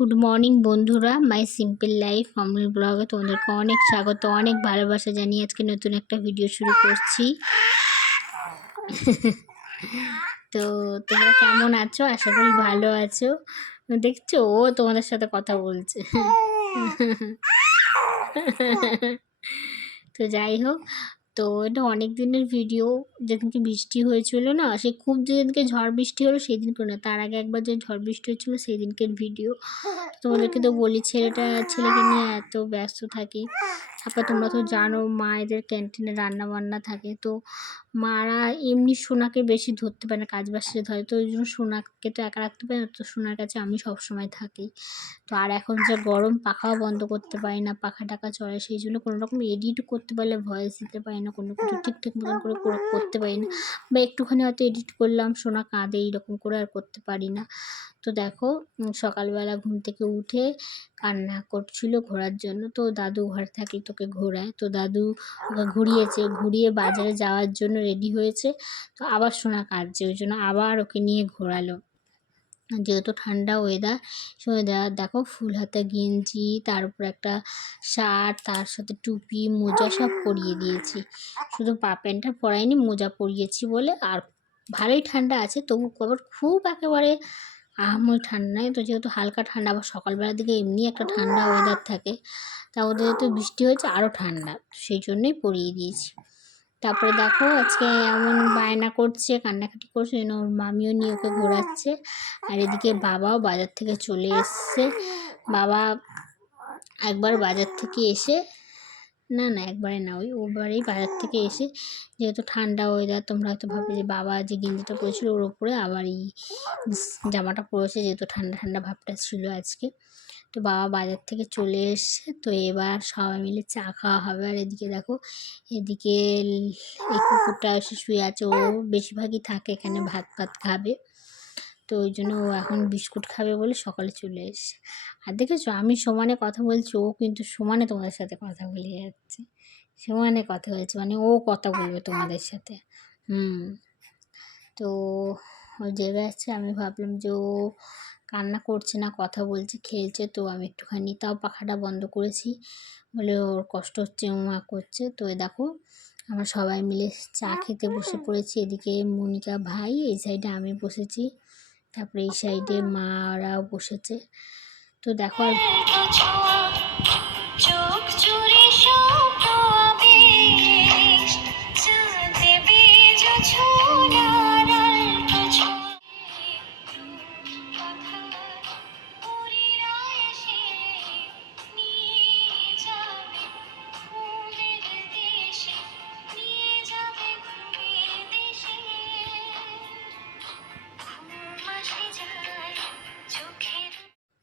Good morning বন্ধুরা, মাই simple life family ব্লগে তোমাদেরকে অনেক স্বাগত, অনেক ভালোবাসা জানিয়ে আজকে নতুন একটা ভিডিও শুরু করছি। তো তোমরা কেমন আছো? আশা করি ভালো আছো। দেখছো ও তোমাদের সাথে কথা বলছে। তো যাই হোক, তো এটা অনেক দিনের ভিডিও। যেদিনকে বৃষ্টি হয়েছিল না, সে খুব যেদিনকে ঝড় বৃষ্টি হলো সেই দিনকে না, তার আগে একবার যে ঝড় বৃষ্টি হয়েছিল সেই দিনকের ভিডিও। তোমাদেরকে তো বলি ছেলেকে নিয়ে এত ব্যস্ত থাকি। তারপর তোমরা তো জানো মায়েদের ক্যান্টিনে রান্না বান্না থাকে, তো মারা এমনি সোনাকে বেশি ধরতে পারে না, কাজ বাসে ধরে, তো ওই জন্য সোনাকে তো একা রাখতে পারে না, তো সোনার কাছে আমি সবসময় থাকি। তো আর এখন যে গরম, পাখাও বন্ধ করতে পারি না, পাখা টাকা চলে, সেই জন্য কোনো রকম এডিট করতে পারলে ভয়েস দিতে পারি না, কোনো কিছু ঠিকঠাক মতন করে করতে পারি না, বা একটুখানি হয়তো এডিট করলাম সোনা কাঁদে এইরকম করে আর করতে পারি না। তো দেখো, সকালবেলা ঘুম থেকে উঠে কান্না করছিল ঘোরার জন্য, তো দাদু ঘরে থাকলে তোকে ঘোরায়, তো দাদু ওকে ঘুরিয়ে বাজারে যাওয়ার জন্য রেডি হয়েছে। তো আবার সোনা কাঁদছে, ওই জন্য আবার ওকে নিয়ে ঘোরালো। যেহেতু ঠান্ডা ওয়েদার, দেখো ফুল হাতা গেঞ্জি, তার উপর একটা শার্ট, তার সাথে টুপি মোজা সব পরিয়ে দিয়েছি। শুধু পা প্যান্টটা পরাইনি, মোজা পরিয়েছি বলে। আর ভালোই ঠান্ডা আছে, তবু আবার খুব একেবারে আহামরি ঠান্ডা নয়। তো যেহেতু হালকা ঠান্ডা, আবার সকালবেলার দিকে এমনি একটা ঠান্ডা ওয়েদার থাকে, তা ওদের যেহেতু বৃষ্টি হয়েছে আরও ঠান্ডা, সেই জন্যই পরিয়ে দিয়েছি। তারপরে দেখো আজকে এমন বায়না করছে, কান্নাকাটি করছে, যেন ওর মামিও নিয়ে ওকে ঘোরাচ্ছে। আর এদিকে বাবাও বাজার থেকে চলে এসছে। বাবা একবার বাজার থেকে এসে, না একবারে না, ওবারেই বাজার থেকে এসে, যেহেতু ঠান্ডা ওয়েদার, তোমরা হয়তো ভাববে যে বাবা যে গেঞ্জিটা পরেছিল ওর ওপরে আবার এই জামাটা পরেছে, যেহেতু ঠান্ডা ঠান্ডা ভাবটা ছিল আজকে। তো বাবা বাজার থেকে চলে এসছে, তো এবার সবাই মিলে চা খাওয়া হবে। আর এদিকে দেখো, এদিকে এই কুকুরটা এসে শুয়ে আছে, ও বেশিরভাগই থাকে এখানে, ভাত খাবে, তো ওই জন্য ও এখন বিস্কুট খাবে বলে সকালে চলে এসছে। আর দেখেছো আমি সমানে কথা বলছি, ও কিন্তু সমানে তোমাদের সাথে কথা বলে যাচ্ছে, সমানে কথা বলছে, মানে ও কথা বলবে তোমাদের সাথে। তো ও জেগে যাচ্ছে, আমি ভাবলাম যে ও কান্না করছে না, কথা বলছে, খেলছে, তো আমি একটুখানি তাও পাখাটা বন্ধ করেছি বলে ওর কষ্ট হচ্ছে, মা করছে। তো দেখো আমরা সবাই মিলে চা খেতে বসে পড়েছি। এদিকে মনিকা ভাই, এই সাইডে আমি বসেছি, তারপরে এই সাইডে মারাও বসেছে। তো দেখো আর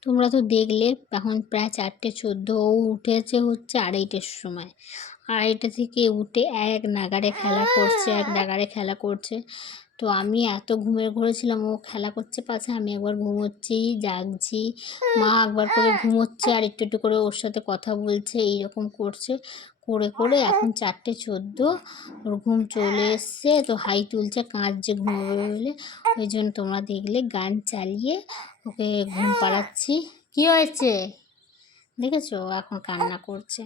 তোমরা তো দেখলে এখন প্রায় 4:14, ও উঠেছে হচ্ছে 2:30-এর সময়। 2:30 থেকে উঠে এক নাগাড়ে খেলা করছে। তো আমি এত ঘুমের ঘোরে ছিলাম, ও খেলা করছে পাশে, আমি একবার ঘুমোচ্ছি, জাগছি, মা একবার করে ঘুমোচ্ছে আর একটু একটু করে ওর সাথে কথা বলছে, এইরকম করছে করে এখন 4:14, ওর ঘুম চলে এসছে, তো হাই তুলছে, কাঁদছে ঘুমোবে বলে। ওই জন্য তোমরা দেখলে গান চালিয়ে ওকে ঘুম পাড়াচ্ছি। কি হয়েছে দেখেছো, এখন কান্না করছে।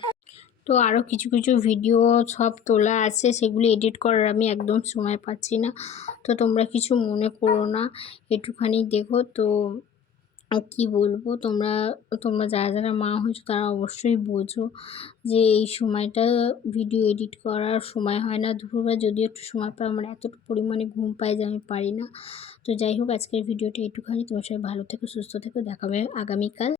তো আরও কিছু ভিডিও সব তোলা আছে, সেগুলি এডিট করার আমি একদম সময় পাচ্ছি না, তো তোমরা কিছু মনে করো না, একটুখানি দেখো। তো কি বলবো, তোমরা যারা মা হয়েছো তারা অবশ্যই বোঝো যে এই সময়টা ভিডিও এডিট করার সময় হয় না। দুপুরবেলা যদিও একটু সময় পাই, আমার এত পরিমাণে ঘুম পাই যে আমি পারি না। তো যাই হোক, আজকের ভিডিওটা একটুখানি, তোমার সবাই ভালো থেকো, সুস্থ থেকো, দেখা হবে আগামীকাল।